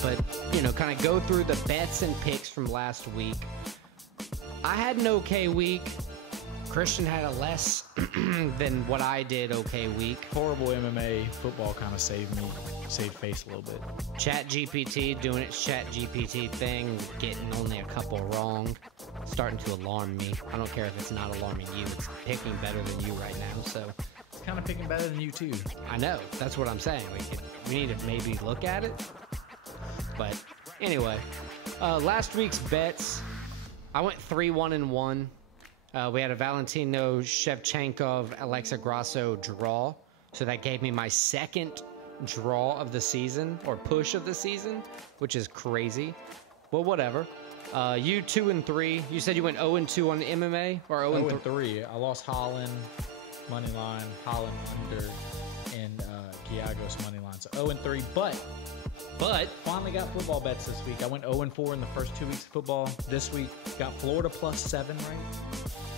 But, kind of go through the bets and picks from last week. I had an okay week. Christian had a less than what I did okay week. Horrible MMA football kind of saved face a little bit. Chat GPT doing its Chat GPT thing, getting only a couple wrong, starting to alarm me. I don't care if it's not alarming you. It's picking better than you right now, so. It's kind of picking better than you, too. I know. That's what I'm saying. We need to maybe look at it. But anyway, last week's bets, I went 3-1-1. We had a Valentino Shevchenkov, Alexa Grasso draw. So that gave me my second draw of the season, or push of the season, which is crazy. Well, whatever. You 2-3. You said you went 0-2 on MMA, or 0-3. I lost Holland money line, Holland under, and Giagos money line. So 0-3, but finally got football bets this week. I went 0-4 in the first 2 weeks of football. This week got Florida +7, right?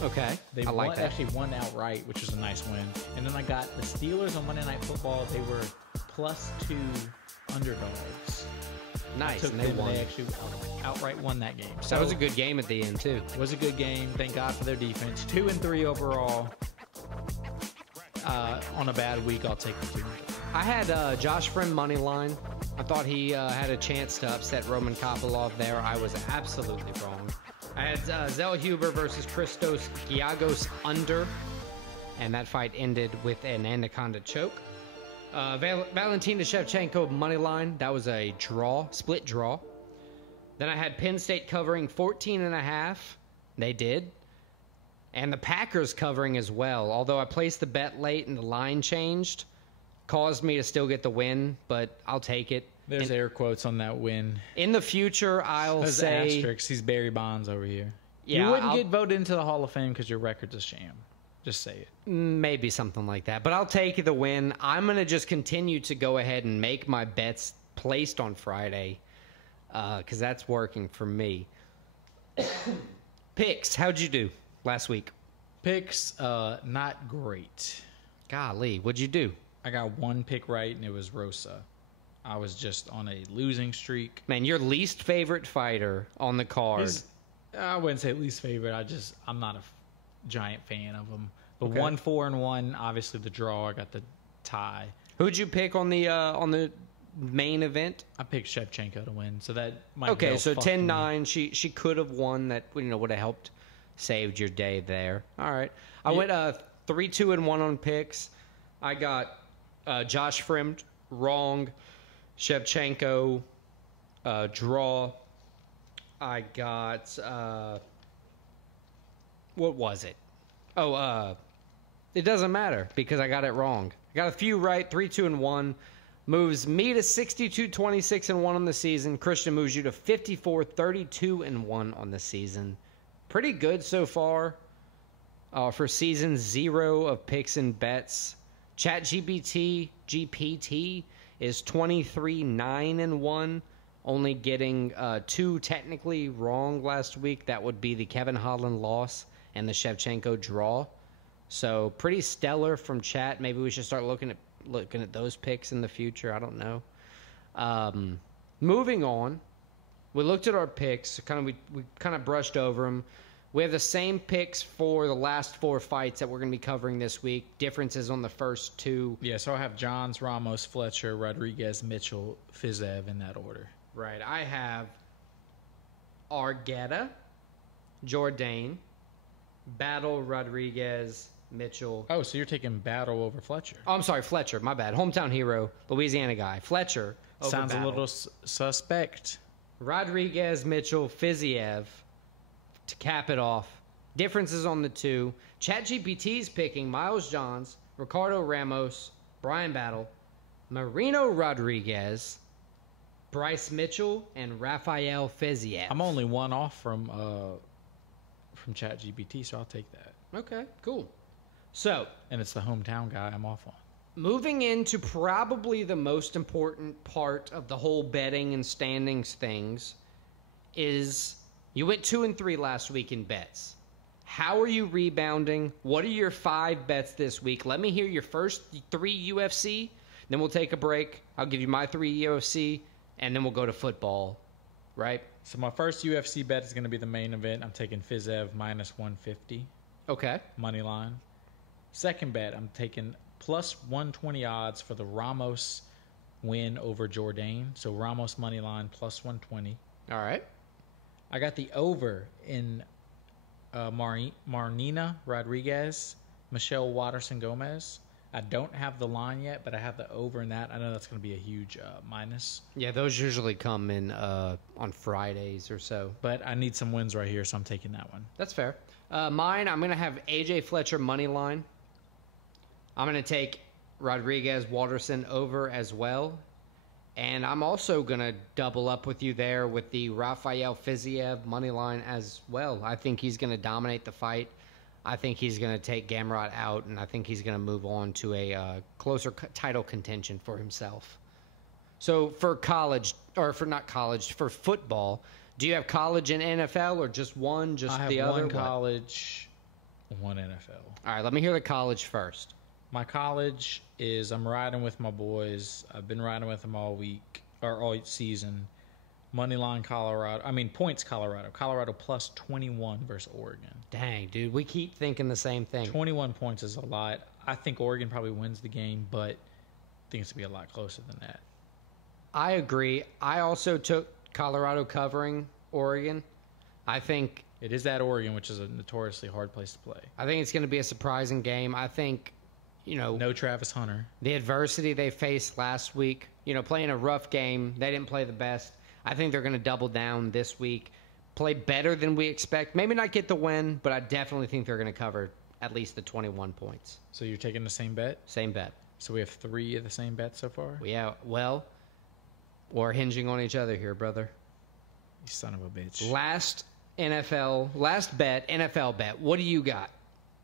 Okay, They actually won outright, which was a nice win. And then I got the Steelers on Monday Night Football. They were +2 underdogs. Nice, And they actually outright won that game. So that was a good game at the end, too. It was a good game. Thank God for their defense. 2-3 overall. On a bad week, I'll take the 2. I had Josh Friend money line. I thought he had a chance to upset Roman Kopylov there. I was absolutely wrong. I had Zell Huber versus Christos Giagos under, and that fight ended with an anaconda choke. Valentina Shevchenko money line. That was a draw, split draw. Then I had Penn State covering 14.5. They did. And the Packers covering as well. Although I placed the bet late and the line changed, caused me to still get the win, but I'll take it. There's air quotes on that win. In the future, I'll There's say... asterisks. He's Barry Bonds over here. Yeah, you wouldn't get voted into the Hall of Fame because your record's a sham. Just say it. Maybe something like that. But I'll take the win. I'm going to just continue to go ahead and make my bets placed on Friday because that's working for me. Picks, how'd you do last week? Picks, not great. Golly, what'd you do? I got one pick right, and it was Rosa. I was just on a losing streak. Man, your least favorite fighter on the card. I wouldn't say least favorite. I'm not a giant fan of him. But Okay. 1-4-1, obviously the draw. I got the tie. Who'd you pick on the main event? I picked Shevchenko to win, so that might Okay, help so fuck 10-9. She could have won. That would have helped saved your day there. All right. I went 3-2-1 on picks. I got Josh Friend wrong. Shevchenko draw. I got what was it? Oh, it doesn't matter because I got it wrong. I got a few right. 3-2-1 moves me to 62-26-1 on the season. Christian moves you to 54-32-1 on the season. Pretty good so far for season 0 of picks and bets. GPT is 23-9-1, only getting 2 technically wrong last week. That would be the Kevin Holland loss and the Shevchenko draw. So pretty stellar from Chat. Maybe we should start looking at those picks in the future. I don't know. Moving on, we looked at our picks. We kind of brushed over them. We have the same picks for the last 4 fights that we're going to be covering this week. Differences on the first 2. Yeah, so I have Johns, Ramos, Fletcher, Rodriguez, Mitchell, Fizev in that order. Right. I have Argueta, Jourdain, Battle, Rodriguez, Mitchell. Oh, so you're taking Battle over Fletcher. Oh, I'm sorry, Fletcher. My bad. Hometown hero, Louisiana guy. Fletcher over Sounds Battle. a little suspect. Rodriguez, Mitchell, Fiziev to cap it off. Differences on the 2. ChatGPT's picking Miles Johns, Ricardo Ramos, Brian Battle, Marino Rodriguez, Bryce Mitchell, and Rafael Fiziev. I'm only one off from ChatGPT, so I'll take that. Okay, cool. So, And it's the hometown guy I'm off on. moving into probably the most important part of the whole betting and standings things is you went 2-3 last week in bets. How are you rebounding? What are your 5 bets this week? Let me hear your first 3 UFC. Then we'll take a break. I'll give you my 3 UFC. and then we'll go to football, right? So my first UFC bet is going to be the main event. I'm taking Fiziev minus 150 Okay. money line. Second bet, I'm taking plus 120 odds for the Ramos win over Jourdain. So Ramos money line plus 120. All right. I got the over in Marnina Rodriguez, Michelle Watterson Gomez. I don't have the line yet, but I have the over in that. I know that's going to be a huge minus. Yeah, those usually come in on Fridays or so. But I need some wins right here, so I'm taking that one. That's fair. Mine, I'm going to have AJ Fletcher money line. I'm going to take Rodriguez Watterson over as well. And I'm also going to double up with you there with the Rafael Fiziev money line as well. I think he's going to dominate the fight. I think he's going to take Gamrot out, and I think he's going to move on to a closer title contention for himself. So for college, or for not college, for football, do you have college and NFL or just one, just the other? I have one college, one NFL. All right, let me hear the college first. My college is I'm riding with my boys. I've been riding with them all week, or all season. Moneyline Colorado. I mean, points Colorado. Colorado plus 21 versus Oregon. Dang, dude, we keep thinking the same thing. 21 points is a lot. I think Oregon probably wins the game, but I think it's going to be a lot closer than that. I agree. I also took Colorado covering Oregon. I think it is at Oregon, which is a notoriously hard place to play. I think it's going to be a surprising game. I think, no Travis Hunter. The adversity they faced last week, playing a rough game, they didn't play the best. I think they're going to double down this week, play better than we expect. Maybe not get the win, but I definitely think they're going to cover at least the 21 points. So you're taking the same bet? Same bet. So we have 3 of the same bets so far? Yeah, well, we're hinging on each other here, brother. You son of a bitch. Last bet, NFL bet. What do you got?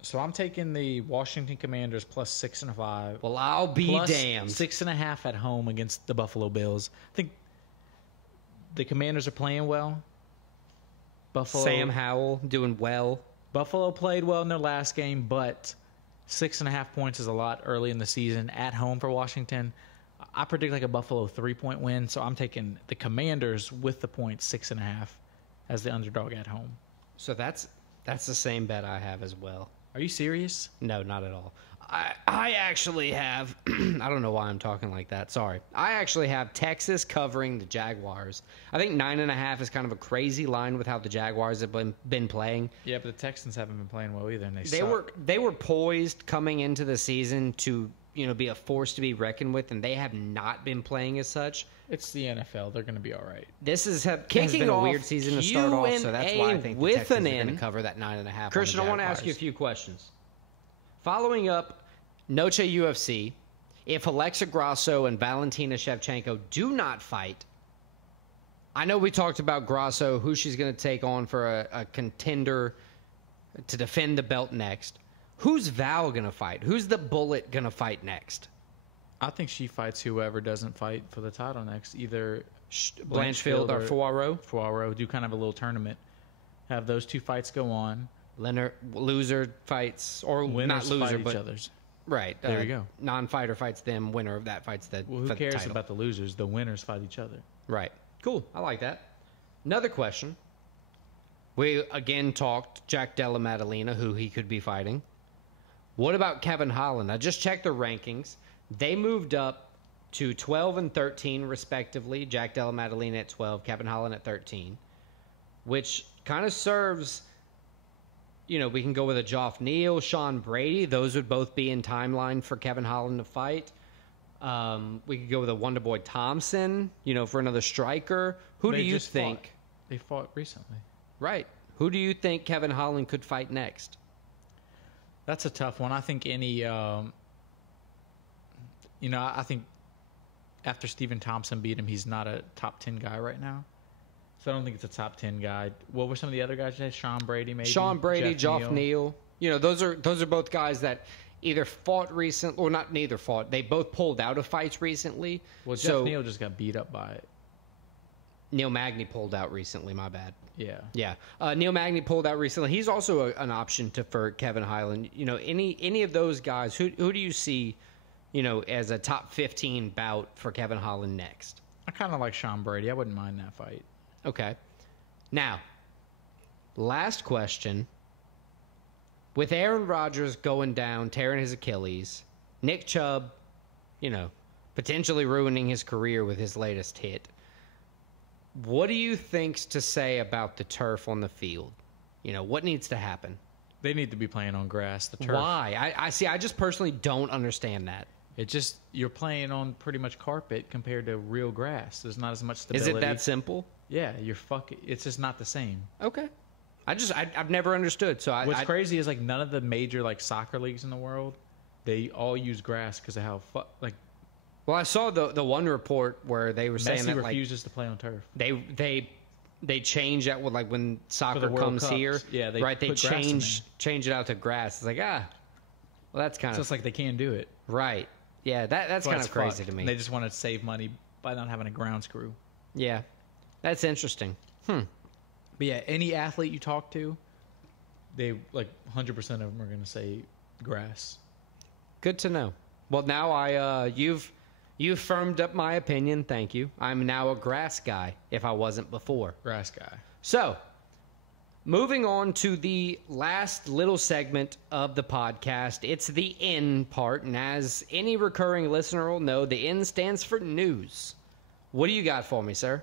So I'm taking the Washington Commanders plus 6.5. Well, I'll be plus damned. 6.5 at home against the Buffalo Bills. I think the Commanders are playing well. Sam Howell doing well. Buffalo played well in their last game, but 6.5 points is a lot early in the season at home for Washington. I predict like a Buffalo 3-point win, so I'm taking the Commanders with the points 6.5 as the underdog at home. So that's the same bet I have as well. Are you serious? No, not at all. I actually have, I don't know why I'm talking like that. Sorry. I actually have Texas covering the Jaguars. I think 9.5 is kind of a crazy line with how the Jaguars have been playing. Yeah, but the Texans haven't been playing well either, and they were poised coming into the season to be a force to be reckoned with, and they have not been playing as such. It's the NFL. They're going to be all right. This has been a weird season to start off, so that's why I think the Texans are going to cover that 9.5. Christian, I want to ask you a few questions. Following up, Noche UFC, if Alexa Grasso and Valentina Shevchenko do not fight, I know we talked about Grasso, who she's going to take on for a contender to defend the belt next. Who's Val going to fight? Who's the Bullet going to fight next? I think she fights whoever doesn't fight for the title next, either Blanchfield or Fuaro. Fuaro. Do kind of a little tournament. Have those 2 fights go on. Loser fights, or winners not loser, fight but each other's. Right. There you go. Non-fighter fights them. Winner of that fights the. Well, who cares title. about the losers? The winners fight each other. Right. Cool. I like that. Another question. We again talked Jack Della Maddalena, who he could be fighting. What about Kevin Holland? I just checked their rankings. They moved up to 12 and 13, respectively. Jack Della Maddalena at 12, Kevin Holland at 13, which kind of serves. We can go with a Geoff Neal, Sean Brady. Those would both be in timeline for Kevin Holland to fight. We could go with a Wonderboy Thompson, for another striker. Who do you think? They fought recently. Right. Who do you think Kevin Holland could fight next? That's a tough one. I think I think after Stephen Thompson beat him, he's not a top 10 guy right now. So I don't think it's a top 10 guy. What were some of the other guys you said? Sean Brady, maybe? Sean Brady, Geoff Neal. Those are both guys that either fought recently, or not neither fought. They both pulled out of fights recently. Well, Geoff Neal just got beat up by it. Neil Magny pulled out recently, my bad. Yeah. Yeah. Neil Magny pulled out recently. He's also an option for Kevin Holland. Any of those guys, who do you see, as a top 15 bout for Kevin Holland next? I kind of like Sean Brady. I wouldn't mind that fight. Okay. Now, last question. With Aaron Rodgers going down, tearing his Achilles, Nick Chubb, potentially ruining his career with his latest hit, what do you think's to say about the turf on the field? What needs to happen? They need to be playing on grass. The turf. Why? I see. I just personally don't understand that. You're playing on pretty much carpet compared to real grass. There's not as much stability. Is it that simple? Yeah, it's just not the same. Okay. I've never understood. So what's crazy is like none of the major like soccer leagues in the world, they all use grass because of how Well, I saw the one report where they were saying that refuses to play on turf. They change that with like when soccer comes Cups. here. Yeah, they change it out to grass. It's like well, that's kind of just like they can do it. Right. Yeah, that's kind of crazy to me. They just want to save money by not having a ground screw. Yeah, that's interesting. But yeah, any athlete you talk to, they like 100% of them are going to say grass. Good to know. Well, now you've firmed up my opinion. Thank you. I'm now a grass guy if I wasn't before. Grass guy. So, moving on to the last little segment of the podcast. It's the N part, and as any recurring listener will know, the N stands for news. What do you got for me, sir?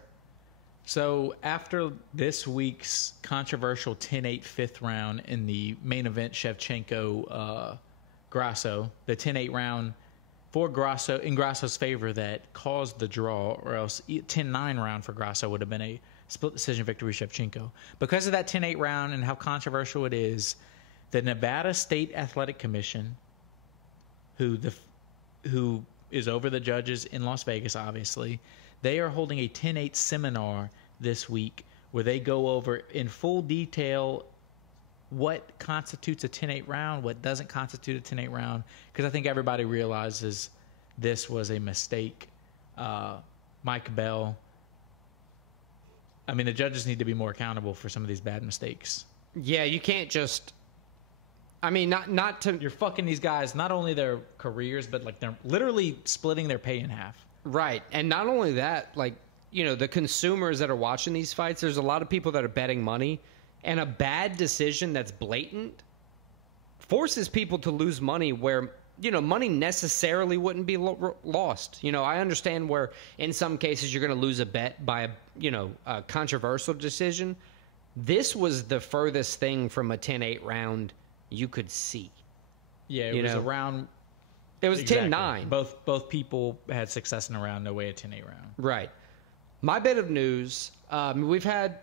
So after this week's controversial 10-8 fifth round in the main event, Shevchenko Grasso, the 10-8 round for Grasso in Grasso's favor that caused the draw, or else 10-9 round for Grasso would have been a split decision victory Shevchenko. Because of that 10-8 round and how controversial it is, the Nevada State Athletic Commission, who is over the judges in Las Vegas, obviously, they are holding a 10-8 seminar this week where they go over in full detail what constitutes a 10-8 round, what doesn't constitute a 10-8 round, because I think everybody realizes this was a mistake. Mike Bell. I mean, the judges need to be more accountable for some of these bad mistakes. Yeah, you can't just... I mean, not to... You're fucking these guys, not only their careers, but like they're literally splitting their pay in half. Right. And not only that, like, the consumers that are watching these fights, there's a lot of people that are betting money, and a bad decision that's blatant forces people to lose money where, money necessarily wouldn't be lost. I understand where in some cases you're going to lose a bet by a controversial decision. This was the furthest thing from a 10-8 round you could see. Yeah, it was a round. It was exactly. 10-9. Both people had success in a round, no way a 10-8 round. Right. My bit of news, we've had,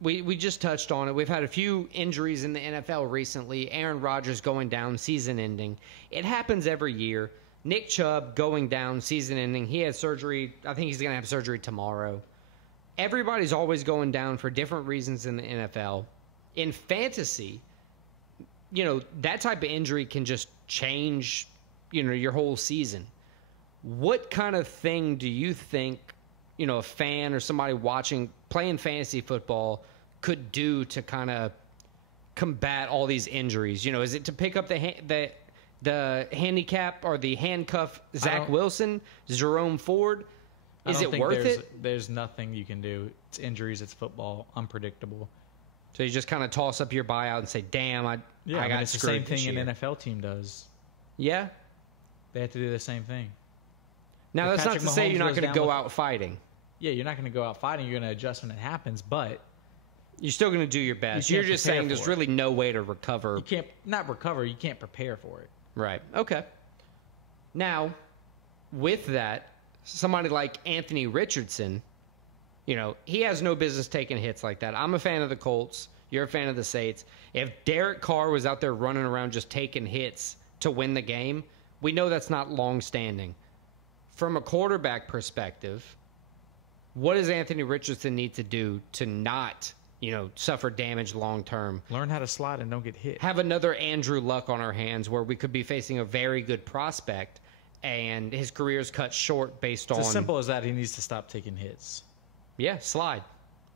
we just touched on it. We've had a few injuries in the NFL recently. Aaron Rodgers going down, season ending. It happens every year. Nick Chubb going down, season ending. He had surgery. I think he's going to have surgery tomorrow. Everybody's always going down for different reasons in the NFL. In fantasy, that type of injury can just change your whole season. What kind of thing do you think, a fan or somebody playing fantasy football could do to kind of combat all these injuries? Is it to pick up the handicap or the handcuff Zach Wilson, Jerome Ford? Is it worth it? There's nothing you can do. It's injuries. It's football. Unpredictable. So you just kind of toss up your buyout and say, damn, I got it's the same thing an NFL team does. Yeah. They have to do the same thing. Now, that's not to say you're not going to go out fighting. Yeah, you're not going to go out fighting. You're going to adjust when it happens, but... You're still going to do your best. You're just saying there's really no way to recover. You can't... Not recover. You can't prepare for it. Right. Okay. Now, with that, somebody like Anthony Richardson, he has no business taking hits like that. I'm a fan of the Colts. You're a fan of the Saints. If Derek Carr was out there running around just taking hits to win the game, we know that's not long-standing. From a quarterback perspective, what does Anthony Richardson need to do to not, suffer damage long-term? Learn how to slide and don't get hit. Have another Andrew Luck on our hands where we could be facing a very good prospect and his career's cut short based on... It's as simple as that. He needs to stop taking hits. Yeah, slide.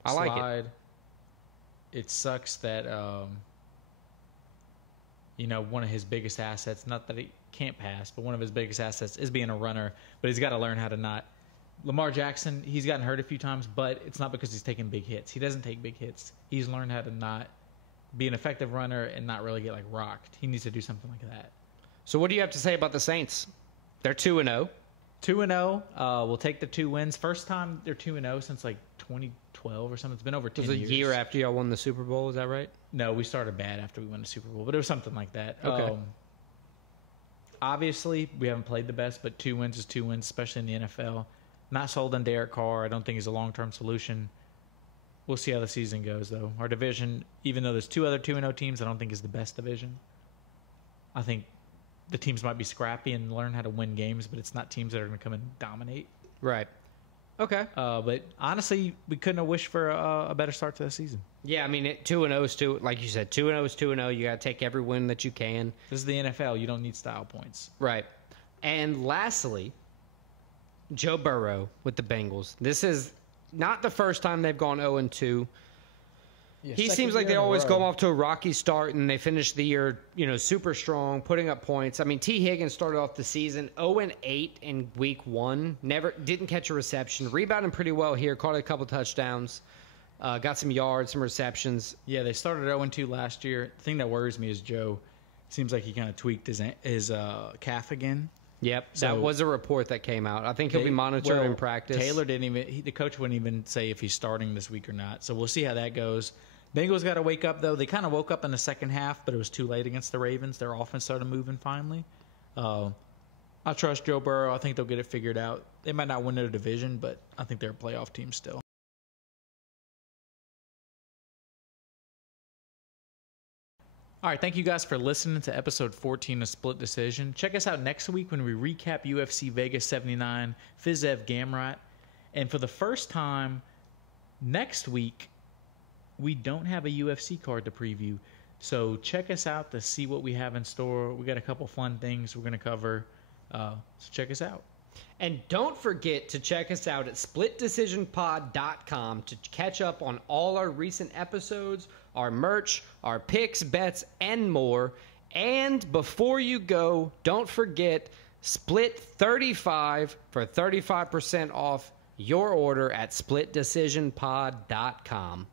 I like it. It sucks that, one of his biggest assets, not that he can't pass, but one of his biggest assets is being a runner, but he's got to learn how to not Lamar Jackson, he's gotten hurt a few times, but it's not because he's taking big hits. He doesn't take big hits. He's learned how to not be an effective runner and not really get, like, rocked. He needs to do something like that. So what do you have to say about the Saints? They're 2-0. 2-0. We'll take the 2 wins. First time they're 2-0 since, like, 2012 or something. It's been over 10 It was a years. year after y'all won the Super Bowl. Is that right? No, we started bad after we won the Super Bowl, but it was something like that. Okay. Obviously, we haven't played the best, but 2 wins is 2 wins, especially in the NFL. Not sold on Derek Carr. I don't think he's a long-term solution. We'll see how the season goes, though. Our division, even though there's 2 other 2-0 teams, I don't think is the best division. I think the teams might be scrappy and learn how to win games, but it's not teams that are going to come and dominate. Right. Okay. But honestly, we couldn't have wished for a better start to the season. Yeah, I mean, 2-0 is 2. Like you said, 2-0 is 2-0. You got to take every win that you can. This is the NFL. You don't need style points. Right. And lastly, Joe Burrow with the Bengals. This is not the first time they've gone 0-2. Yeah, He seems like they always go off to a rocky start, and they finish the year, super strong, putting up points. I mean, T. Higgins started off the season 0-8 in week 1. Didn't catch a reception. Rebounding pretty well here. Caught a couple touchdowns. Got some yards, some receptions. Yeah, they started 0-2 last year. The thing that worries me is Joe. Seems like he kind of tweaked his calf again. Yep, So- that was a report that came out. I think he'll be monitored in practice. Taylor didn't even. The coach wouldn't even say if he's starting this week or not. So we'll see how that goes. Bengals got to wake up though. They kind of woke up in the second half, but it was too late against the Ravens. Their offense started moving finally. I trust Joe Burrow. I think they'll get it figured out. They might not win their division, but I think they're a playoff team still. All right, thank you guys for listening to episode 14 of Split Decision. Check us out next week when we recap UFC Vegas 79, Fiziev Gamrot. And for the first time next week, we don't have a UFC card to preview. So check us out to see what we have in store. We got a couple fun things we're going to cover. So check us out. And don't forget to check us out at splitdecisionpod.com to catch up on all our recent episodes, our merch, our picks, bets, and more. And before you go, don't forget Split 35 for 35% off your order at splitdecisionpod.com.